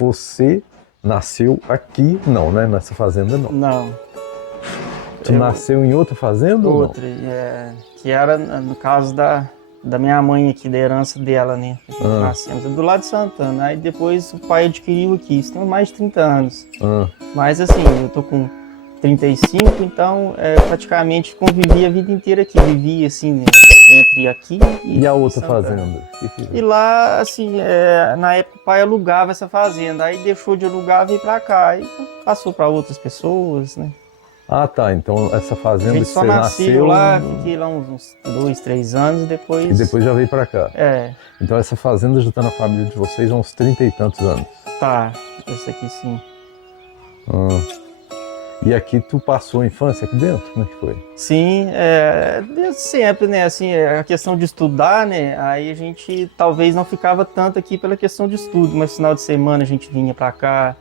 você nasceu aqui, não, né? Nessa fazenda, não. Não, Tu nasceu em outra fazenda outra, ou que era no caso da minha mãe aqui, da herança dela, né? Nós nascemos do lado de Santana. Aí depois o pai adquiriu aqui, isso tem mais de 30 anos. não? Mas assim, eu tô com 35, então praticamente convivi a vida inteira aqui. Vivi assim, né, entre aqui E a outra Santana. fazenda? E lá, assim, na época o pai alugava essa fazenda, aí deixou de alugar e veio pra cá. Aí passou pra outras pessoas, né? Ah, tá. Então essa A fazenda gente que só você nasceu nasceu lá, fiquei lá uns 2, 3 anos, e depois... depois já veio pra cá. É, Então essa fazenda já tá na família de vocês há uns 30 e tantos anos. tá, essa aqui sim. Ah. E aqui tu passou a infância aqui dentro? Como é que foi? Sim, desde sempre, né? Assim, a questão de estudar, né? Aí a gente talvez não ficava tanto aqui pela questão de estudo, mas final de semana a gente vinha para cá.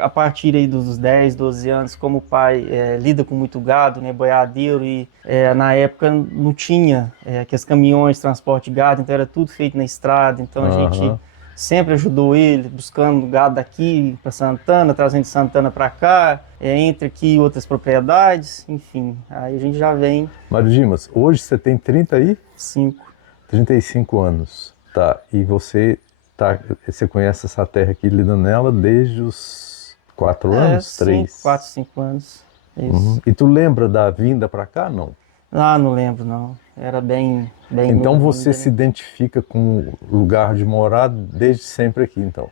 A partir aí dos 10, 12 anos, como o pai lida com muito gado, né? Boiadeiro, e na época não tinha aqueles caminhões de transporte de gado, então era tudo feito na estrada, então a gente Aham. sempre ajudou ele, buscando gado daqui para Santana, trazendo de Santana para cá, entre aqui e outras propriedades, enfim. Aí a gente já vem Mário Dimas, hoje você tem 5. 35 anos, tá? E você conhece essa terra aqui, lida nela desde os 4 anos? 5, 3? 4, 5 anos. Isso. Uhum. E tu lembra da vinda pra cá? Não. Ah, não lembro, não. Era bem Então novo você ainda, se né? identifica com o lugar de morar desde sempre aqui, então.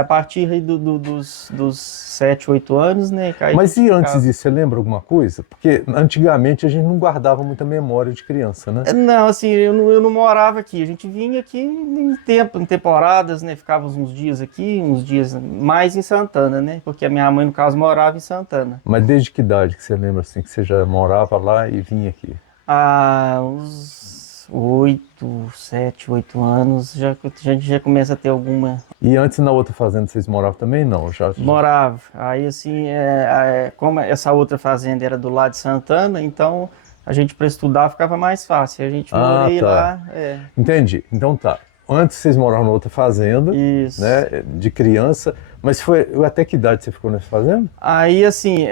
A partir aí dos 7, 8 anos, né? Que aí a Mas gente e antes ficava. disso, você lembra alguma coisa? Porque antigamente a gente não guardava muita memória de criança, né? Não, assim, eu não morava aqui. A gente vinha aqui em temporadas, né? Ficávamos uns dias aqui, uns dias mais em Santana, né? Porque a minha mãe, no caso, morava em Santana. Mas desde que idade que você lembra assim que você já morava lá e vinha aqui? Há uns 8, 7, 8 anos, a gente já começa a ter alguma. E antes na outra fazenda vocês moravam também? Não, já. Morava. Aí, assim, como essa outra fazenda era do lado de Santana, então a gente, para estudar, ficava mais fácil. A gente Ah, morei tá. lá. Entendi. Então tá. Antes vocês moravam na outra fazenda, Isso. né, de criança, mas foi até que idade você ficou nessa fazenda? Aí, assim,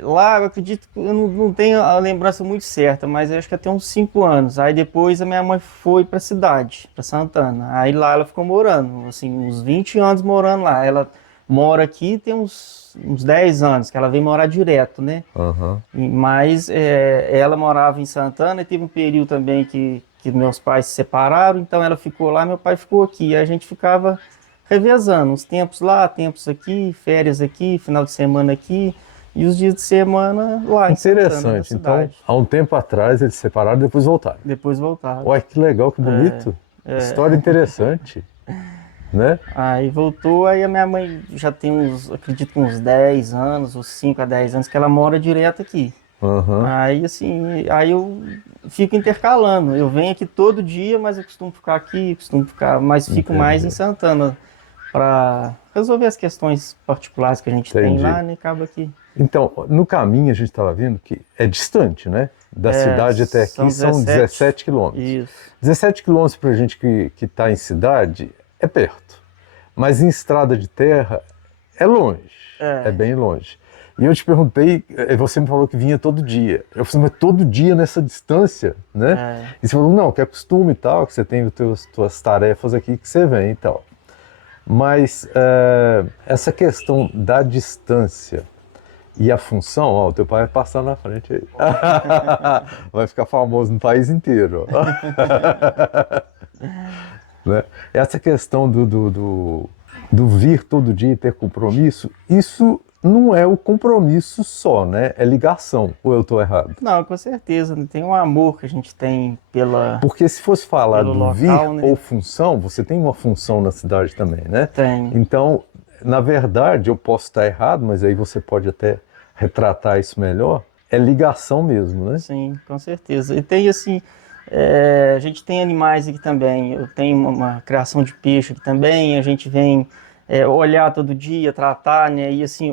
lá eu acredito que eu não tenho a lembrança muito certa, mas eu acho que até uns 5 anos. Aí depois a minha mãe foi para a cidade, para Santana. Aí lá ela ficou morando, assim, uns 20 anos morando lá. Ela mora aqui tem uns 10 anos, que ela veio morar direto, né? Aham. Mas ela morava em Santana e teve um período também que meus pais se separaram, então ela ficou lá, meu pai ficou aqui. E a gente ficava revezando, uns tempos lá, tempos aqui, férias aqui, final de semana aqui, e os dias de semana lá em Santana, na Interessante. Então, cidade. há um tempo atrás eles se separaram e depois voltaram. Depois voltava. Olha que legal, que bonito. História interessante, né? Aí voltou, aí a minha mãe já tem acredito que uns 10 anos, uns 5 a 10 anos, que ela mora direto aqui. Aham. Aí assim, aí eu fico intercalando. Eu venho aqui todo dia, mas eu costumo ficar aqui, mas fico mais em Entendi. Santana para resolver as questões particulares que a gente tem Entendi. lá, né? Acaba aqui. Então, no caminho a gente estava vendo que é distante, né? Da cidade até aqui São são 17 quilômetros. Isso. 17 quilômetros para a gente que está em cidade é perto, mas em estrada de terra é longe, é É, bem longe. E eu te perguntei, você me falou que vinha todo dia. Eu falei, mas todo dia nessa distância, né? é. E você falou, não, que é costume e tal, que você tem as tuas tarefas aqui que você vem e tal. Mas essa questão da distância e a função, ó, o teu pai vai passar na frente aí. Vai ficar famoso no país inteiro. Ó. Né? Essa questão do vir todo dia e ter compromisso, isso não é o compromisso só, né? É ligação, ou eu estou errado? Não, com certeza, né? Tem um amor que a gente tem Porque se fosse falar pelo do vir local, ou né? função, você tem uma função na cidade também, né? Tem. Então, na verdade, eu posso estar errado, mas aí você pode até retratar isso melhor, é ligação mesmo, né? Sim, com certeza. E tem assim, a gente tem animais aqui também. Eu tenho uma criação de peixe aqui também. A gente vem olhar todo dia, tratar, né? E assim,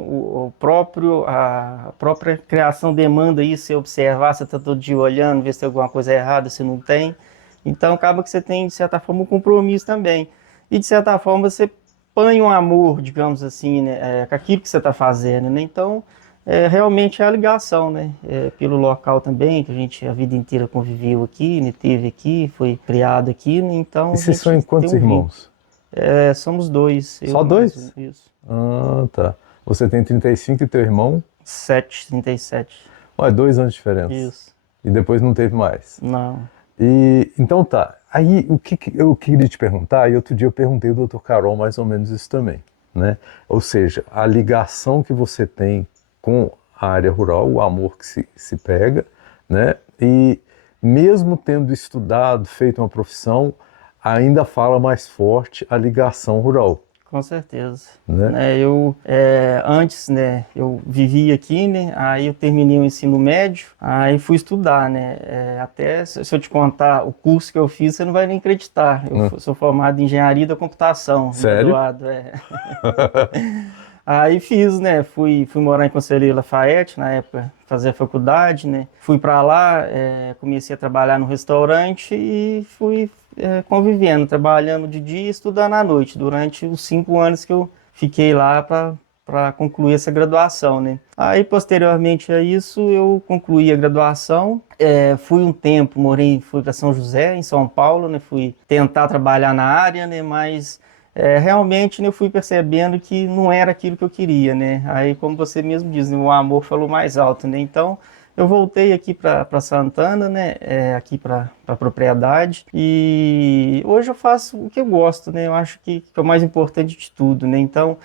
a própria criação demanda isso, você observar, você está todo dia olhando, ver se tem alguma coisa errada, se não tem. Então acaba que você tem, de certa forma, um compromisso também. E de certa forma você acompanha um amor, digamos assim, né, com aquilo que você está fazendo, né? Então, realmente é a ligação, né? Pelo local também, que a gente a vida inteira conviveu aqui, né? Teve aqui, foi criado aqui, né? E Então a vocês são em gente tem quantos um vínculo. irmãos? Somos dois, eu Só mais um, dois? isso. Ah, tá. Você tem 35 e teu irmão? 7,37. Olha, 2 anos de diferença. Isso. E depois não teve mais. Não. E então tá. Aí o que eu queria te perguntar, e outro dia eu perguntei ao Dr. Carol mais ou menos isso também, né? Ou seja, a ligação que você tem com a área rural, o amor que se pega, né? E mesmo tendo estudado, feito uma profissão, ainda fala mais forte a ligação rural, Com certeza. né? Antes, né, eu vivia aqui, né, aí eu terminei o ensino médio, aí fui estudar, né, até se eu te contar o curso que eu fiz, você não vai nem acreditar. Sou formado em Engenharia da Computação, Sério? graduado, Aí fiz, né? Fui morar em Conselheiro Lafayette, na época, fazer a faculdade, né? Fui para lá, comecei a trabalhar no restaurante e fui convivendo, trabalhando de dia e estudando à noite, durante os 5 anos que eu fiquei lá para concluir essa graduação, né? Aí, posteriormente a isso, eu concluí a graduação, fui um tempo, fui para São José, em São Paulo, né? Fui tentar trabalhar na área, né? Mas realmente, né, eu fui percebendo que não era aquilo que eu queria, né? Aí, como você mesmo diz, né, o amor falou mais alto, né? Então, eu voltei aqui para Santana, né? Aqui para a propriedade, e hoje eu faço o que eu gosto, né? Eu acho que é o mais importante de tudo, né? Então,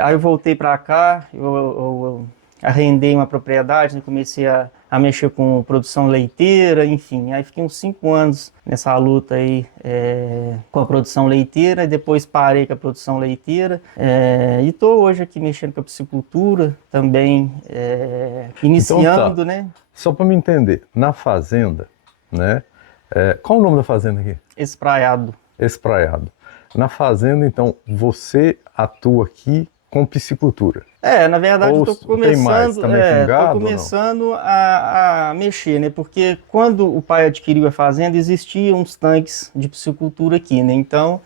aí eu voltei para cá, eu arrendei uma propriedade, né? Comecei a mexer com produção leiteira, enfim. Aí fiquei uns 5 anos nessa luta aí com a produção leiteira, e depois parei com a produção leiteira. E estou hoje aqui mexendo com a piscicultura, também iniciando, Então tá. né? Só para me entender, na fazenda, né? Qual o nome da fazenda aqui? Espraiado. Espraiado. Na fazenda, então, você atua aqui com piscicultura. Na verdade, Ou eu estou tem mais? começando, Também com tô gado ou não? começando a mexer, né? Porque quando o pai adquiriu a fazenda, existiam uns tanques de piscicultura aqui, né? Então,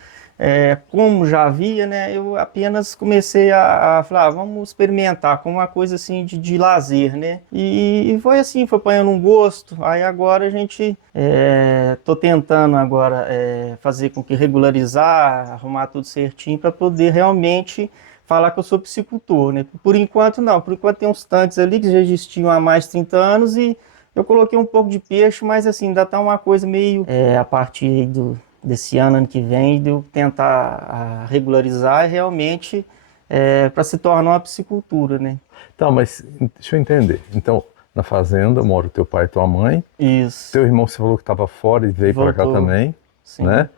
como já havia, né? Eu apenas comecei a falar, vamos experimentar como uma coisa assim de lazer, né? E foi assim, foi apanhando um gosto. Aí agora a gente tô tentando agora fazer com que regularizar, arrumar tudo certinho para poder realmente falar que eu sou piscicultor, né? Por enquanto não, por enquanto tem uns tanques ali que já existiam há mais de 30 anos e eu coloquei um pouco de peixe, mas assim, ainda tá uma coisa meio a partir desse ano que vem, de eu tentar regularizar realmente para se tornar uma piscicultura, né? Tá, mas deixa eu entender. Então, na fazenda mora o teu pai e tua mãe. Isso. Teu irmão, você falou que estava fora e veio para cá também, sim. né?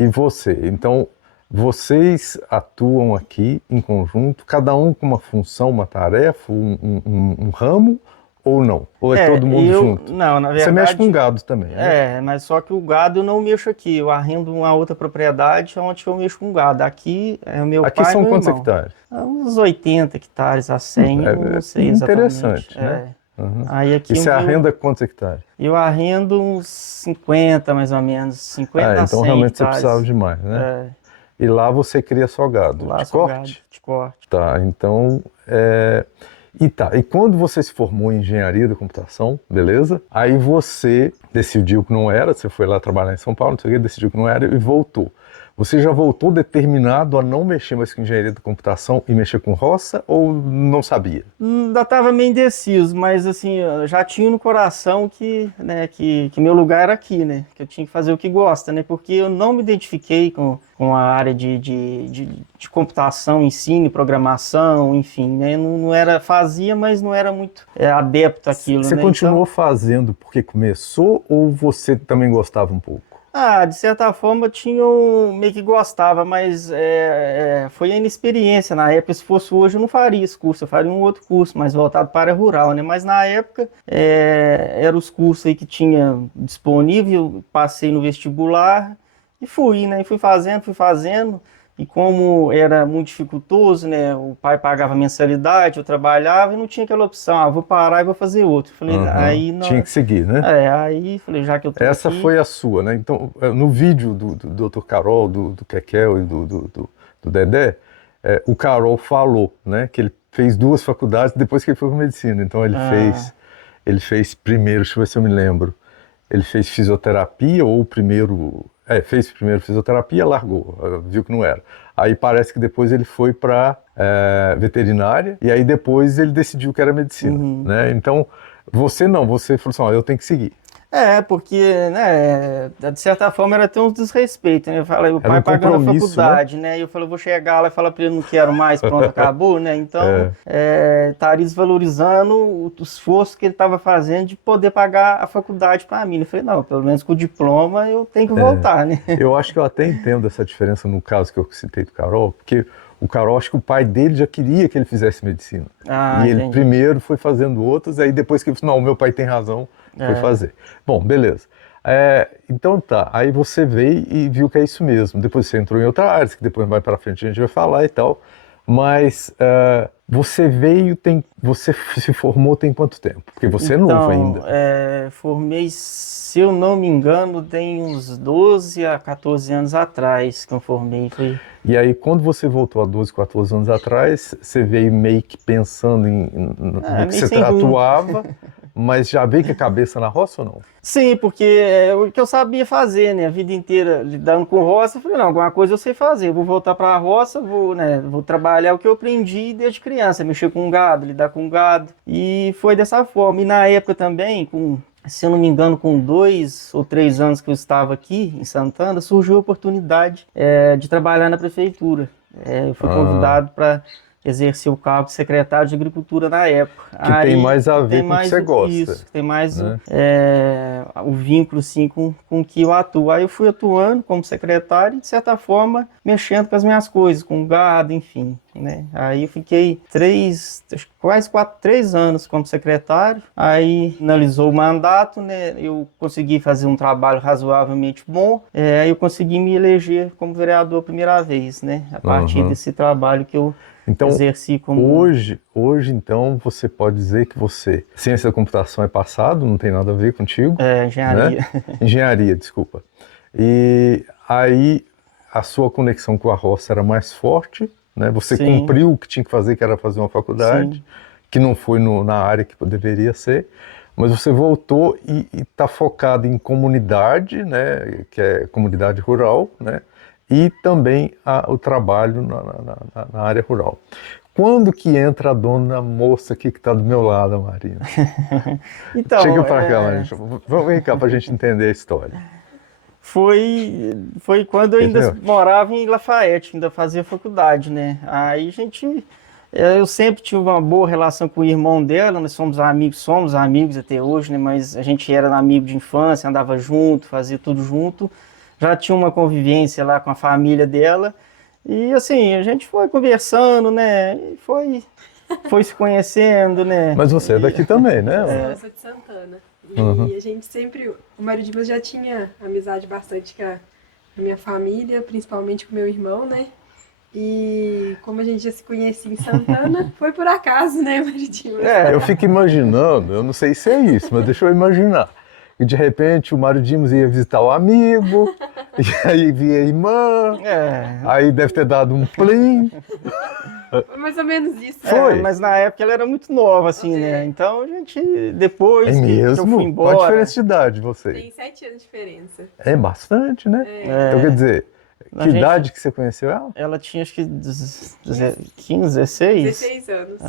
E você, então, vocês atuam aqui em conjunto, cada um com uma função, uma tarefa, um ramo, ou não? Ou é todo mundo junto? Não, na verdade... Você mexe com gado também, né? Mas só que o gado eu não mexo aqui, eu arrendo uma outra propriedade onde eu mexo com gado. Aqui é o meu Aqui pai e são meu quantos irmão. hectares? Uns 80 hectares a 100, eu não sei exatamente. Interessante, né? Uhum. Aí aqui E você arrenda quantos hectares? Eu arrendo uns 50, mais ou menos, 50 a 100 então realmente hectares. você precisava de mais, né? E lá você cria só gado, Lá de só corte? gado, de corte. Tá, então... E quando você se formou em engenharia da computação, beleza? Aí você decidiu que não era, você foi lá trabalhar em São Paulo, não sei o que, decidiu que não era e voltou. Você já voltou determinado a não mexer mais com engenharia da computação e mexer com roça ou não sabia? Ainda estava meio indeciso, mas assim, eu já tinha no coração que meu lugar era aqui, né? Que eu tinha que fazer o que gosta, né? Porque eu não me identifiquei com a área de computação, ensino, programação, enfim, né? Não era, fazia, mas não era muito adepto àquilo, Você né? continuou fazendo porque começou ou você também gostava um pouco? De certa forma, meio que gostava, mas foi a inexperiência na época. Se fosse hoje, eu não faria esse curso, eu faria um outro curso, mais voltado para a área rural, né? Mas na época, eram os cursos aí que tinha disponível, passei no vestibular e fui, né? E fui fazendo. E como era muito dificultoso, né? O pai pagava mensalidade, eu trabalhava e não tinha aquela opção, vou parar e vou fazer outro. Falei, aí não. Tinha que seguir, né? Aí falei, já que eu tô Essa aqui... foi a sua, né? Então, no vídeo do Dr. Carol, do Kekel e do do Dedé, o Carol falou, né, que ele fez 2 faculdades depois que ele foi para medicina. Então ele fez primeiro, deixa eu ver se eu me lembro, ele fez fisioterapia ou fez primeiro fisioterapia, largou, viu que não era. Aí parece que depois ele foi para veterinária e aí depois ele decidiu que era medicina, né? Então você falou assim, eu tenho que seguir. Porque, né, de certa forma era até um desrespeito, né? Eu falei, o pai pagando a faculdade, né? E eu falei, vou chegar lá e falar para ele, não quero mais, pronto, acabou, né? Então, estaria desvalorizando o esforço que ele estava fazendo de poder pagar a faculdade para mim. Eu falei, não, pelo menos com o diploma eu tenho que voltar, né? Eu acho que eu até entendo essa diferença no caso que eu citei do Carol, porque o Carol, acho que o pai dele já queria que ele fizesse medicina. E ele primeiro foi fazendo outros, aí depois que ele falou, não, meu pai tem razão, foi fazer. Bom, beleza. Então tá, aí você veio e viu que é isso mesmo. Depois você entrou em outra área, que depois mais pra frente a gente vai falar e tal. Mas você você se formou tem quanto tempo? Porque você é novo ainda. Formei, se eu não me engano, tem uns 12 a 14 anos atrás que eu formei. E aí, quando você voltou há 12, 14 anos atrás, você veio meio que pensando no que você atuava, mas já veio com a cabeça na roça ou não? Sim, porque é o que eu sabia fazer, né? A vida inteira lidando com roça, eu falei, não, alguma coisa eu sei fazer. Eu vou voltar para a roça, vou trabalhar o que eu aprendi desde criança, mexer com gado, lidar com gado. E foi dessa forma. E na época também, se eu não me engano, com 2 ou 3 anos que eu estava aqui em Santana, surgiu a oportunidade de trabalhar na prefeitura. Eu fui convidado para exercer o cargo de secretário de Agricultura na época. Que tem mais a ver com o que você gosta. Isso, que tem mais o vínculo, assim, com o que eu atuo. Aí eu fui atuando como secretário e, de certa forma, mexendo com as minhas coisas, com gado, enfim, né? Aí eu fiquei 3 anos como secretário, aí finalizou o mandato, né? Eu consegui fazer um trabalho razoavelmente bom, aí eu consegui me eleger como vereador a primeira vez, né? A partir desse trabalho que eu exerci como... Hoje, então, você pode dizer que ciência da computação é passado, não tem nada a ver contigo. Engenharia. Né? Engenharia, desculpa. E aí a sua conexão com a roça era mais forte, né? Você cumpriu o que tinha que fazer, que era fazer uma faculdade, que não foi na área que deveria ser, mas você voltou e está focado em comunidade, né? Que é comunidade rural, né? E também o trabalho na área rural. Quando que entra a dona moça aqui que está do meu lado, Marina? Então, chega para cá, Marina. Vem cá para a gente entender a história. Foi quando eu ainda morava em Lafayette, ainda fazia faculdade, né? Aí eu sempre tive uma boa relação com o irmão dela, nós somos amigos até hoje, né? Mas a gente era amigo de infância, andava junto, fazia tudo junto. Já tinha uma convivência lá com a família dela. E assim, a gente foi conversando, né? E foi se conhecendo, né? Mas você é daqui também, né? Eu sou de Santana. E a gente sempre... O Mário Dimas já tinha amizade bastante com a minha família, principalmente com meu irmão, né? E como a gente já se conhecia em Santana, foi por acaso, né, Mário Dimas? Eu fico imaginando, eu não sei se é isso, mas deixa eu imaginar. E de repente o Mário Dimas ia visitar o amigo, e aí via a irmã, aí deve ter dado um plim. Foi mais ou menos isso. Foi. Mas na época ela era muito nova, assim, né? Então a gente, depois que eu fui embora... Qual a diferença de idade vocês? Tem 7 anos de diferença. É bastante, né? Então quer dizer, que idade que você conheceu ela? Ela tinha acho que 15, 16. 16 anos.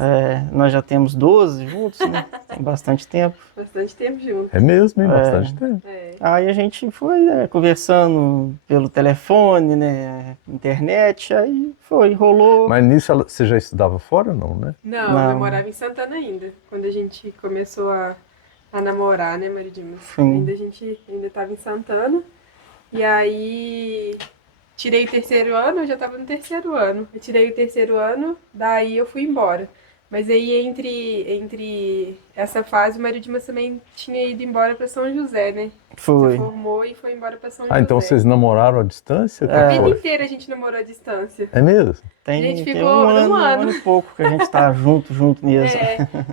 Nós já temos 12 juntos, né? Tem bastante tempo. Bastante tempo juntos. É mesmo, hein? Bastante tempo. Aí a gente foi conversando pelo telefone, né? Internet, aí rolou. Mas nisso você já estudava fora, não, né? Não, eu morava em Santana ainda. Quando a gente começou a namorar, né, Mário Dimas? A gente ainda estava em Santana. E aí... Tirei o terceiro ano, eu já estava no terceiro ano. Eu tirei o terceiro ano, daí eu fui embora. Mas aí entre essa fase, o Mário Dimas também tinha ido embora para São José, né? Foi. Se formou e foi embora para São José. Então vocês namoraram à distância? A vida inteira a gente namorou à distância. É mesmo? A gente ficou um ano e pouco que a gente tá junto mesmo.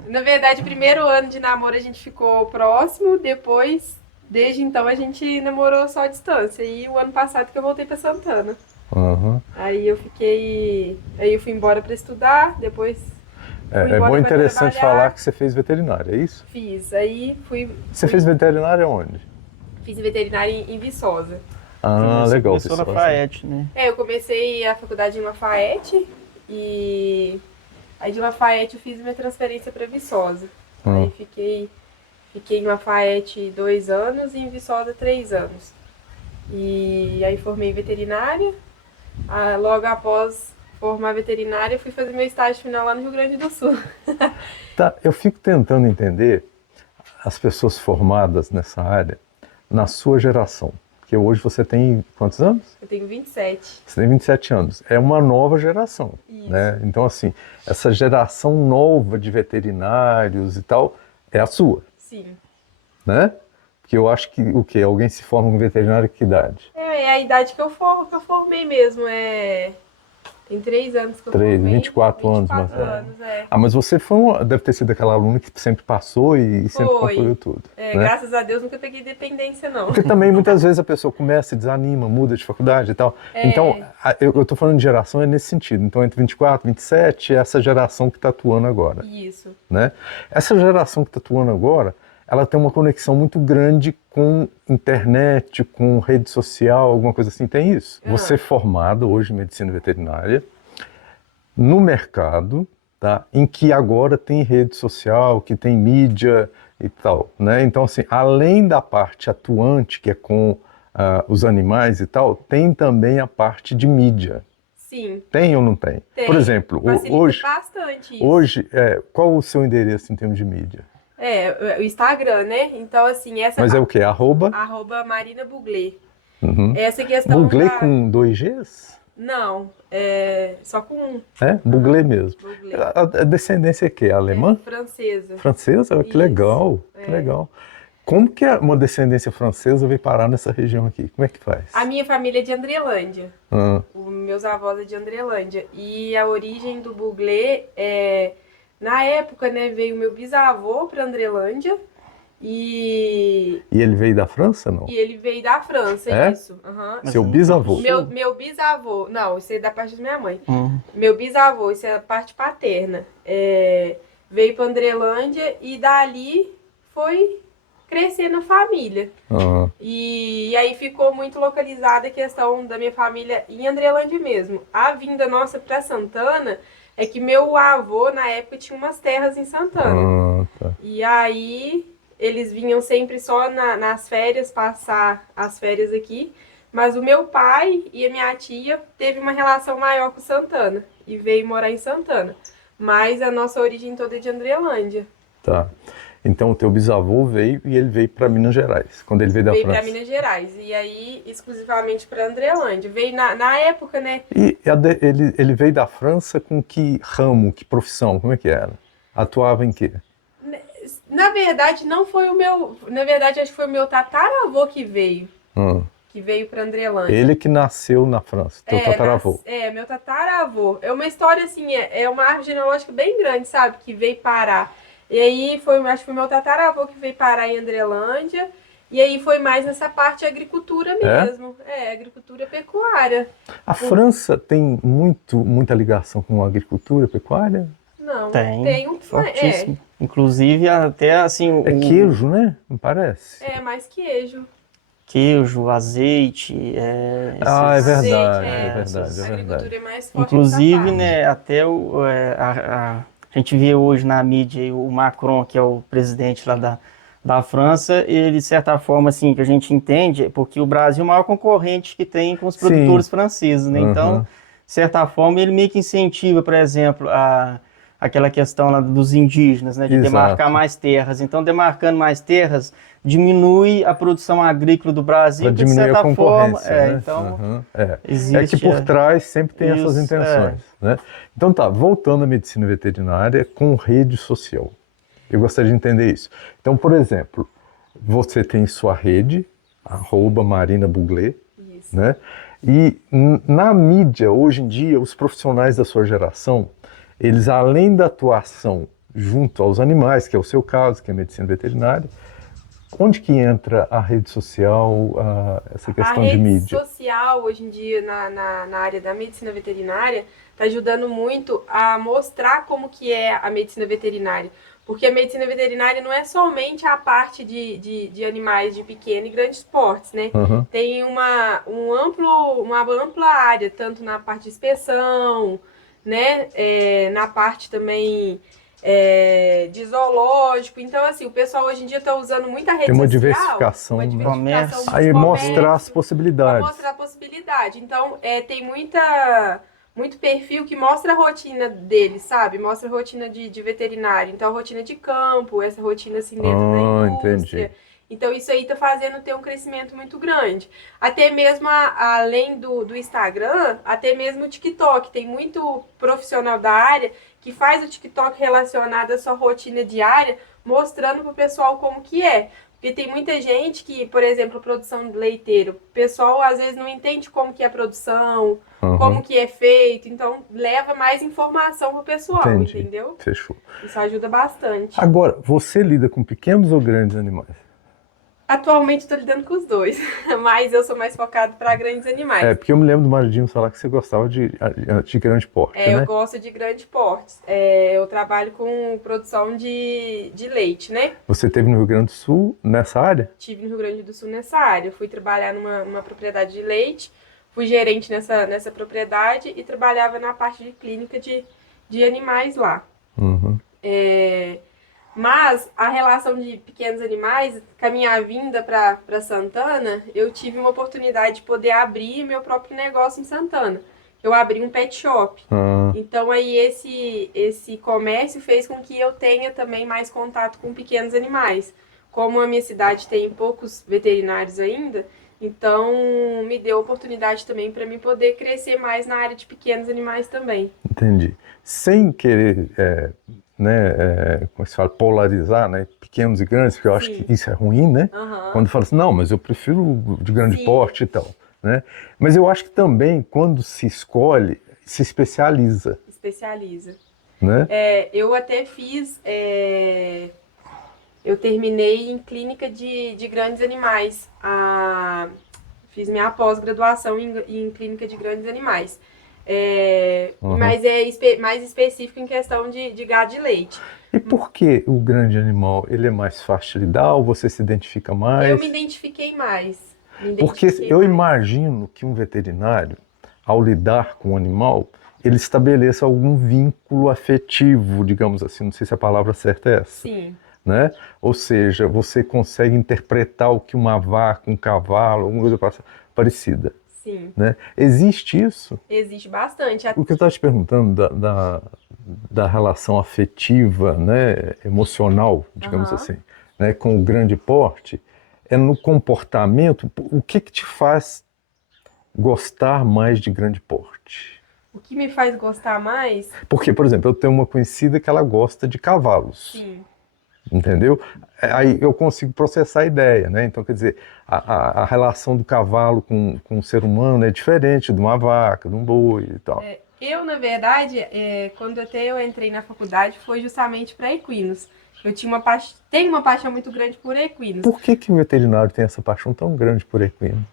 Na verdade, o primeiro ano de namoro a gente ficou próximo, depois... Desde então a gente namorou só à distância. E o ano passado que eu voltei pra Santana. Uhum. Aí eu fui embora para estudar, depois fui É embora bom, pra interessante trabalhar. falar que você fez veterinária, é isso? Fiz, aí Você fez veterinária onde? fiz veterinária em Viçosa. Ah, Você legal, começou na Viçosa. FAET, né? Eu comecei a faculdade em Lafayette e aí de Lafayette eu fiz minha transferência para Viçosa. Aí fiquei em Lafayette 2 anos e em Viçosa 3 anos. E aí formei veterinária. Logo após formar veterinária, fui fazer meu estágio final lá no Rio Grande do Sul. Tá, eu fico tentando entender as pessoas formadas nessa área na sua geração. Porque hoje você tem quantos anos? Eu tenho 27. Você tem 27 anos. É uma nova geração, Isso. né? Então, assim, essa geração nova de veterinários e tal é a sua, Sim. né? Porque eu acho que o quê? Alguém se forma com veterinário que idade? É a idade que eu formei mesmo. Tem 3 anos que eu 3, formei. 24 anos, 24 mas anos, Ah, mas você deve ter sido aquela aluna que sempre passou e sempre Foi. concluiu tudo. Né? Graças a Deus nunca peguei dependência, não. Porque também muitas vezes a pessoa começa e desanima, muda de faculdade e tal. Então, eu tô falando de geração é nesse sentido. Então, entre 24 e 27 é essa geração que está atuando agora. Isso. Né? Essa geração que está atuando agora, ela tem uma conexão muito grande com internet, com rede social, alguma coisa assim. Tem isso? Você é formado hoje em medicina veterinária no mercado, tá? Em que agora tem rede social, que tem mídia e tal, né? Então, assim, além da parte atuante, que é com os animais e tal, tem também a parte de mídia. Sim. Tem ou não tem? Tem. Por exemplo, Facilita bastante isso. Hoje, qual o seu endereço em termos de mídia? O Instagram, né? Então, assim, Mas é o quê? Arroba Marina Buglé. Uhum. Essa questão Buglé com 2 Gs? Não, só com um. Buglé mesmo. Buglé. A descendência é quê? Alemã? Francesa. Francesa? Que Isso. legal, que legal. Como que uma descendência francesa veio parar nessa região aqui? Como é que faz? A minha família é de Andrelândia. Os meus avós é de Andrelândia. E a origem do Buglé na época, né, veio meu bisavô para Andrelândia. E ele veio da França, não? E ele veio da França, isso. Uhum. Seu bisavô? Meu bisavô, não, isso é da parte da minha mãe. Meu bisavô, isso é a parte paterna. Veio para Andrelândia e dali foi crescer na família. E aí ficou muito localizada a questão da minha família em Andrelândia mesmo. A vinda nossa para Santana é que meu avô, na época, tinha umas terras em Santana. Tá. E aí eles vinham sempre só nas férias, passar as férias aqui. Mas o meu pai e a minha tia teve uma relação maior com Santana e veio morar em Santana. Mas a nossa origem toda é de Andrelândia. Tá. Então o teu bisavô veio e ele veio para Minas Gerais, quando ele veio da França. Veio para Minas Gerais, e aí exclusivamente para Andrelândia. Veio na época, né? E ele veio da França com que ramo, que profissão, como é que era? Atuava em quê? Na verdade, não foi o meu... Na verdade, acho que foi o meu tataravô que veio. Que veio para Andrelândia. Ele que nasceu na França, teu tataravô. Meu tataravô. É uma história assim, é uma árvore genealógica bem grande, sabe? Que veio parar. E aí, acho que foi meu tataravô que veio parar em Andrelândia. E aí foi mais nessa parte de agricultura mesmo. Agricultura pecuária. A França tem muita ligação com a agricultura pecuária? Não, tem um fortíssimo. Inclusive, até assim... queijo, né? Me parece. Mais queijo. Queijo, azeite... é verdade, é verdade. A agricultura é mais forte. Inclusive, né, até a gente vê hoje na mídia o Macron, que é o presidente lá da França, ele, de certa forma, assim, que a gente entende, porque o Brasil é o maior concorrente que tem com os produtores franceses, né? Então, de certa forma, ele meio que incentiva, por exemplo, aquela questão lá dos indígenas, né, de demarcar mais terras. Então, demarcando mais terras, diminui a produção agrícola do Brasil, de certa forma. Né? Então, existe, que por trás sempre tem essas intenções. Né? Então tá, voltando à medicina veterinária com rede social. Eu gostaria de entender isso. Então, por exemplo, você tem sua rede, @Marina Buglé, né? E na mídia, hoje em dia, os profissionais da sua geração, eles, além da atuação junto aos animais, que é o seu caso, que é a medicina veterinária, onde que entra a rede social, essa questão de mídia? A rede social, hoje em dia, na área da medicina veterinária, está ajudando muito a mostrar como que é a medicina veterinária. Porque a medicina veterinária não é somente a parte de animais de pequeno e grandes portes, né? Uhum. Tem uma ampla área, tanto na parte de inspeção, né? Na parte também de zoológico. Então, assim, o pessoal hoje em dia está usando muita rede Tem uma social. diversificação, Uma né? diversificação de Aí comércio, mostrar as possibilidades. para mostrar a possibilidade. Então, tem muito perfil que mostra a rotina deles, sabe? Mostra a rotina de veterinário. Então, a rotina de campo, essa rotina assim dentro da indústria. Entendi. Então, isso aí tá fazendo ter um crescimento muito grande. Até mesmo, além do Instagram, até mesmo o TikTok. Tem muito profissional da área que faz o TikTok relacionado à sua rotina diária, mostrando pro pessoal como que é. Porque tem muita gente que, por exemplo, produção de leiteiro, o pessoal às vezes não entende como que é a produção, como que é feito, então leva mais informação pro pessoal, Entendi. entendeu? Fechou. Isso ajuda bastante. Agora, você lida com pequenos ou grandes animais? Atualmente estou lidando com os dois, mas eu sou mais focado para grandes animais. Porque eu me lembro do Maridinho falar que você gostava de grande porte, né? Eu gosto de grandes portes. Eu trabalho com produção de leite, né? Você esteve no Rio Grande do Sul nessa área? Tive no Rio Grande do Sul nessa área. Fui trabalhar numa propriedade de leite, fui gerente nessa propriedade e trabalhava na parte de clínica de animais lá. Uhum. Mas a relação de pequenos animais, com a minha vinda para Santana, eu tive uma oportunidade de poder abrir meu próprio negócio em Santana. Eu abri um pet shop. Então aí esse comércio fez com que eu tenha também mais contato com pequenos animais. Como a minha cidade tem poucos veterinários ainda, então me deu oportunidade também para mim poder crescer mais na área de pequenos animais também. Entendi. Sem querer, como se fala, polarizar, né? Pequenos e grandes, porque eu acho que isso é ruim, né? Quando fala assim, não, mas eu prefiro de grande porte e tal, né? Mas eu acho que também, quando se escolhe, se especializa. Especializa. Né? Eu até fiz... Eu terminei em clínica de grandes animais. Fiz minha pós-graduação em clínica de grandes animais. Mas mais específico em questão de gado de leite. E por que o grande animal, ele é mais fácil de lidar ou você se identifica mais? Eu me identifiquei mais. Porque eu imagino que um veterinário, ao lidar com o animal, ele estabeleça algum vínculo afetivo, digamos assim, não sei se a palavra certa é essa. Sim. Né? Ou seja, você consegue interpretar o que uma vaca, um cavalo, alguma coisa parecida. Sim. Né? Existe isso? Existe bastante. O que eu estava te perguntando da relação afetiva, né, emocional, digamos assim, né, com o grande porte, é no comportamento. O que te faz gostar mais de grande porte? O que me faz gostar mais? Porque, por exemplo, eu tenho uma conhecida que ela gosta de cavalos. Sim. Entendeu? Aí eu consigo processar a ideia, né? Então, quer dizer, a relação do cavalo com o ser humano é diferente de uma vaca, de um boi e tal. Eu, na verdade, quando eu entrei na faculdade, foi justamente para equinos. Eu tenho uma paixão muito grande por equinos. Por que o veterinário tem essa paixão tão grande por equino?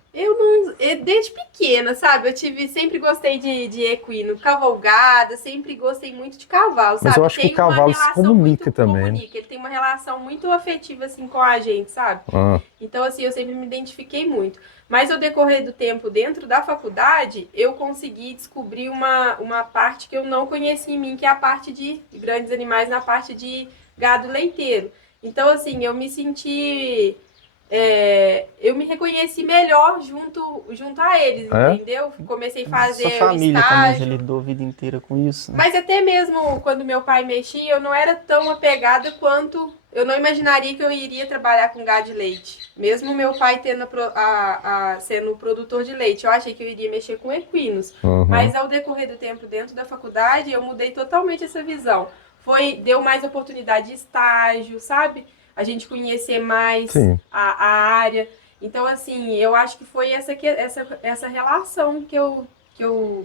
Desde pequena, sabe? Sempre gostei de equino, cavalgada, sempre gostei muito de cavalo, sabe? Mas eu acho que o cavalo se comunica também. Ele tem uma relação muito afetiva, assim, com a gente, sabe? Então, assim, eu sempre me identifiquei muito. Mas ao decorrer do tempo dentro da faculdade, eu consegui descobrir uma parte que eu não conhecia em mim, que é a parte de grandes animais, na parte de gado leiteiro. Então, assim, eu me senti... eu me reconheci melhor junto a eles, entendeu? Comecei a fazer Sua família estágio. também já lidou a vida inteira com isso? Né? Mas até mesmo quando meu pai mexia, eu não era tão apegada quanto... Eu não imaginaria que eu iria trabalhar com gado de leite. Mesmo meu pai sendo produtor de leite, eu achei que eu iria mexer com equinos. Mas ao decorrer do tempo dentro da faculdade, eu mudei totalmente essa visão. Deu mais oportunidade de estágio, sabe? A gente conhecer mais a área. Então, assim, eu acho que foi essa relação que eu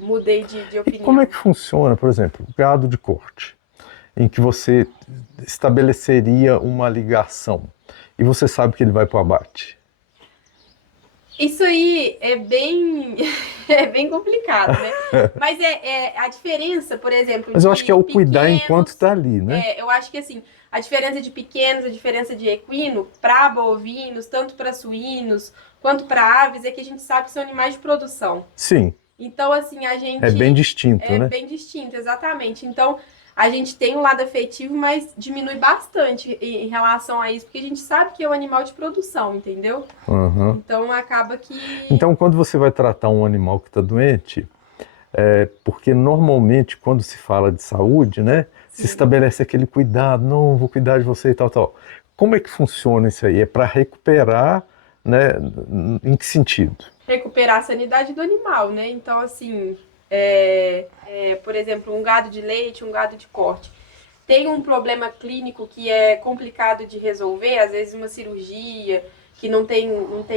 mudei de opinião. E como é que funciona, por exemplo, o gado de corte? em que você estabeleceria uma ligação e você sabe que ele vai para o abate? Isso aí é bem, é bem complicado, né? Mas a diferença, por exemplo, Mas eu acho que é o cuidar pequenos, enquanto está ali, né? eu acho que assim, a diferença de pequenos, a diferença de equino, para bovinos, tanto para suínos, quanto para aves, é que a gente sabe que são animais de produção. Sim. Então, assim, a gente... É bem distinto, né? É bem distinto, exatamente. Então, a gente tem um lado afetivo, mas diminui bastante em relação a isso, porque a gente sabe que é um animal de produção, entendeu? Uhum. Então, acaba que... Então, quando você vai tratar um animal que está doente, porque normalmente, quando se fala de saúde, né, se estabelece aquele cuidado, não, vou cuidar de você e tal, tal. Como é que funciona isso aí? É para recuperar, né, em que sentido? Recuperar a sanidade do animal, né? Então, assim, por exemplo, um gado de leite, um gado de corte, tem um problema clínico que é complicado de resolver, às vezes uma cirurgia que não tem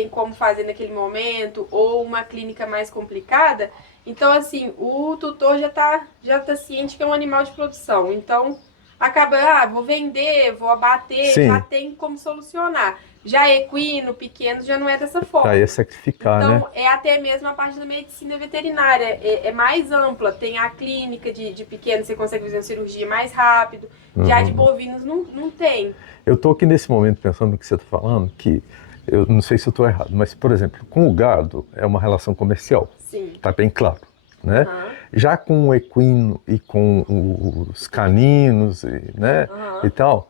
como fazer naquele momento, ou uma clínica mais complicada. Então, assim, o tutor já tá ciente que é um animal de produção. Então, acaba, vou vender, vou abater, Sim. já tem como solucionar. Já equino, pequeno, já não é dessa forma. Aí é sacrificar, então, né? é até mesmo a parte da medicina veterinária. É mais ampla. Tem a clínica de pequeno, você consegue fazer uma cirurgia mais rápido. Já de bovinos não tem. Eu tô aqui nesse momento pensando no que você está falando, que eu não sei se eu estou errado, mas, por exemplo, com o gado é uma relação comercial. Sim. Tá bem claro, né? Já com o equino e com os caninos, né, e tal,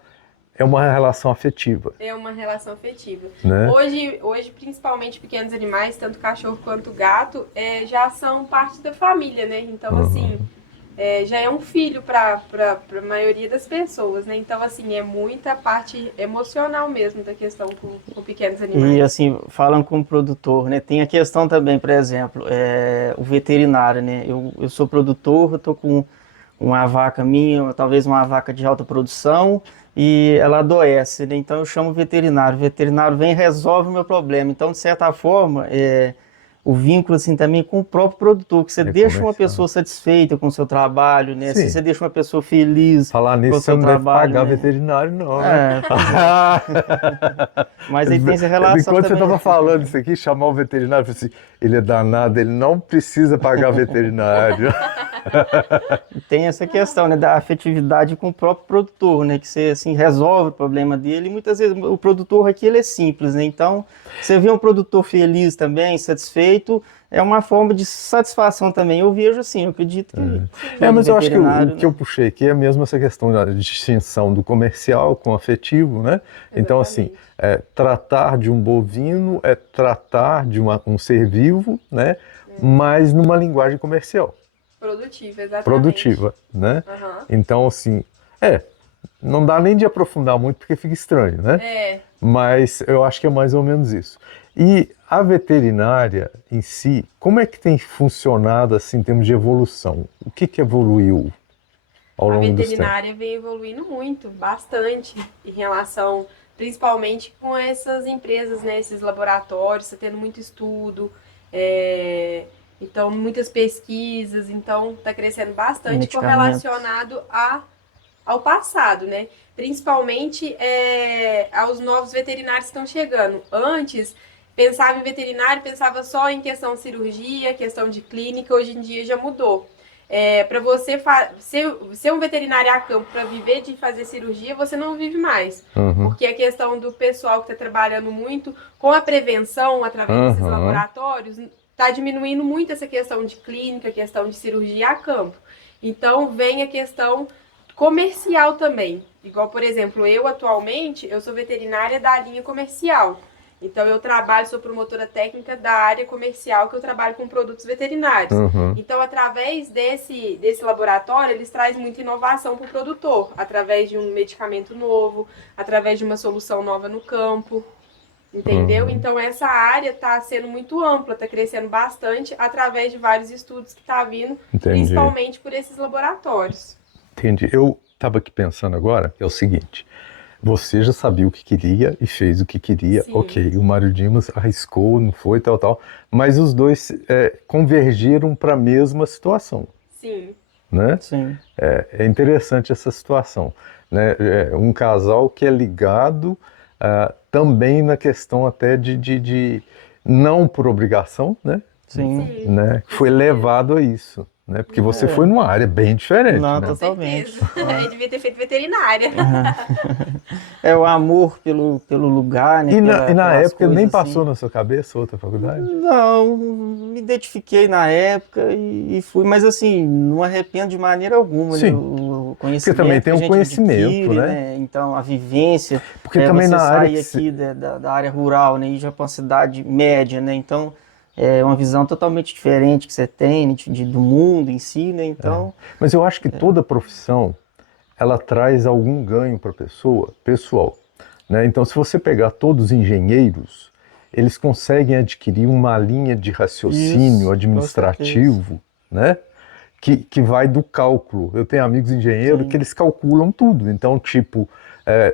é uma relação afetiva. É uma relação afetiva. Né? Hoje, principalmente pequenos animais, tanto cachorro quanto gato, já são parte da família, né? Então, assim, já é um filho para a maioria das pessoas, né? Então, assim, é muita parte emocional mesmo da questão com pequenos animais. E, assim, falando como produtor, né? Tem a questão também, por exemplo, o veterinário, né? Eu sou produtor, eu tô com uma vaca minha, talvez uma vaca de alta produção, e ela adoece, né? Então eu chamo o veterinário vem e resolve o meu problema. Então, de certa forma, o vínculo assim também com o próprio produtor, que você deixa uma pessoa satisfeita com o seu trabalho, né? Se você deixa uma pessoa feliz falar nisso, com o seu você trabalho, não deve pagar né? veterinário, não, né? Mas aí tem essa relação enquanto também. você estava falando isso aqui, chamar o veterinário, eu falei assim, ele é danado, ele não precisa pagar veterinário. Tem essa questão, né, da afetividade com o próprio produtor, né, que você assim resolve o problema dele. E muitas vezes o produtor aqui ele é simples, né? Então, você vê um produtor feliz também, satisfeito, é uma forma de satisfação também. Eu vejo assim, eu acredito que mas eu acho que o que eu puxei aqui é mesmo essa questão da distinção do comercial com o afetivo, né? Então, assim, tratar de um bovino é tratar de um ser vivo, né? Mas numa linguagem comercial. Produtiva, exatamente. Produtiva, né? Então, assim, não dá nem de aprofundar muito porque fica estranho, né? Mas eu acho que é mais ou menos isso. E a veterinária em si, como é que tem funcionado assim em termos de evolução? O que evoluiu ao longo do tempo? A veterinária vem evoluindo muito, bastante, em relação, principalmente com essas empresas, né? Esses laboratórios, está tendo muito estudo, então muitas pesquisas, então está crescendo bastante correlacionado ao passado, né? Principalmente aos novos veterinários que estão chegando. Antes, pensava em veterinário, pensava só em questão de cirurgia, questão de clínica, hoje em dia já mudou. Para você ser um veterinário a campo para viver de fazer cirurgia, você não vive mais. Porque a questão do pessoal que está trabalhando muito com a prevenção através desses laboratórios, está diminuindo muito essa questão de clínica, questão de cirurgia a campo. Então, vem a questão comercial também. Igual, por exemplo, eu atualmente, eu sou veterinária da linha comercial. Então, eu sou promotora técnica da área comercial, que eu trabalho com produtos veterinários. Então, através desse laboratório, eles trazem muita inovação para o produtor, através de um medicamento novo, através de uma solução nova no campo, entendeu? Então, essa área está sendo muito ampla, está crescendo bastante, através de vários estudos que está vindo, principalmente por esses laboratórios. Entendi. Eu estava aqui pensando agora, que é o seguinte... Você já sabia o que queria e fez o que queria. Sim. Ok, o Mário Dimas arriscou, não foi, tal, mas os dois convergiram para a mesma situação. Sim. né? Sim. É interessante essa situação, né? Um casal que é ligado também na questão até de não por obrigação, né? Sim. Né? Foi levado a isso, né? Porque você foi numa área bem diferente, Não, né? totalmente. Eu devia ter feito veterinária. É o amor pelo lugar, né? E na pelas época nem coisas, passou assim. na sua cabeça outra faculdade? Não, me identifiquei na época e fui, mas assim, não arrependo de maneira alguma, né? Sim. O conhecimento Porque também tem que a um gente conhecimento, adquire, né? Então, a vivência, Porque também você na área sai que aqui da área rural, né? E já para uma cidade média, né? Então, é uma visão totalmente diferente que você tem, né? Do mundo em si, né? Então, Mas eu acho que toda profissão, ela traz algum ganho para a pessoa, pessoal, né? Então, se você pegar todos os engenheiros, eles conseguem adquirir uma linha de raciocínio Isso, administrativo, né? Que vai do cálculo. Eu tenho amigos engenheiros que eles calculam tudo. Então, tipo,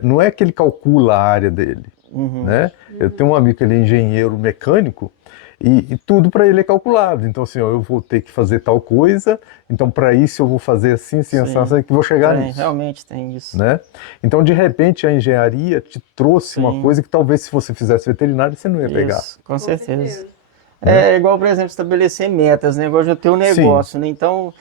não é que ele calcula a área dele, né? Eu tenho um amigo que ele é engenheiro mecânico e tudo para ele é calculado. Então, assim, ó, eu vou ter que fazer tal coisa, então para isso eu vou fazer assim, assim, assim, que vou chegar nisso. Realmente tem isso. Né? Então, de repente, a engenharia te trouxe uma coisa que talvez se você fizesse veterinário, você não ia pegar. Isso, com certeza. Né? É igual, por exemplo, estabelecer metas, né? Igual de eu ter um negócio, né? Então,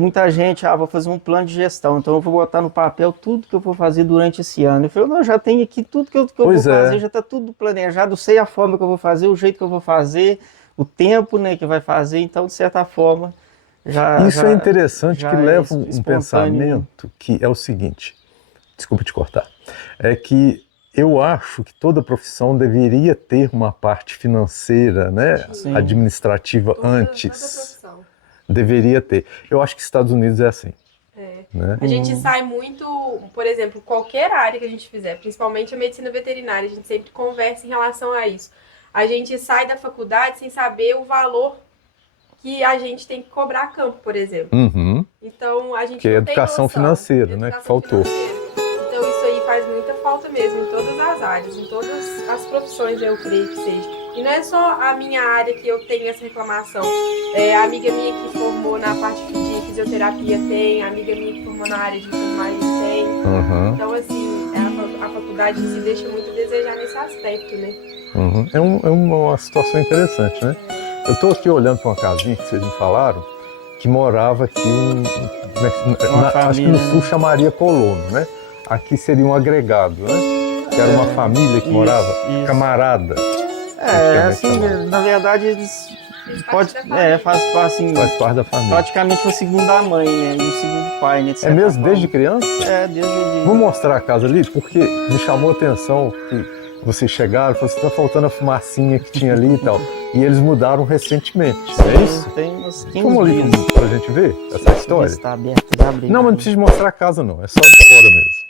muita gente, vou fazer um plano de gestão, então eu vou botar no papel tudo que eu vou fazer durante esse ano. Eu falei, não, já tenho aqui tudo que eu vou fazer, já está tudo planejado, sei a forma que eu vou fazer, o jeito que eu vou fazer, o tempo, né, que vai fazer, então, de certa forma, Isso é interessante, que leva um espontâneo. pensamento que é o seguinte, desculpa te cortar, é que eu acho que toda profissão deveria ter uma parte financeira, né, administrativa antes. Toda profissão. Deveria ter. Eu acho que Estados Unidos é assim. Né? A gente sai muito, por exemplo, qualquer área que a gente fizer, principalmente a medicina veterinária, a gente sempre conversa em relação a isso. A gente sai da faculdade sem saber o valor que a gente tem que cobrar a campo, por exemplo. Então, a gente que é educação financeira, né? Que faltou. Então, isso aí faz muita falta mesmo, em todas as áreas, em todas as profissões, eu creio que seja. E não é só a minha área que eu tenho essa reclamação. A amiga minha que formou na parte de fisioterapia tem, a amiga minha que formou na área de enfermagem tem. Então, assim, a faculdade se deixa muito a desejar nesse aspecto, né? É uma situação interessante, né? Eu estou aqui olhando para uma casinha que vocês me falaram, que morava aqui acho que no sul chamaria colono, né? Aqui seria um agregado, né? Que era uma família que morava, camarada. Assim, na verdade, eles faz parte da família. Praticamente uma segunda mãe, né? E um segundo pai, né? É mesmo? Desde criança? Desde... Vou mostrar a casa ali, porque me chamou a atenção que vocês chegaram e falaram assim, tá faltando a fumacinha que tinha ali e tal. E eles mudaram recentemente, é isso? Tem uns 15 Vamos ali pra gente ver essa história? Está aberto, já abri. Não, mas não precisa mostrar a casa não, é só de fora mesmo.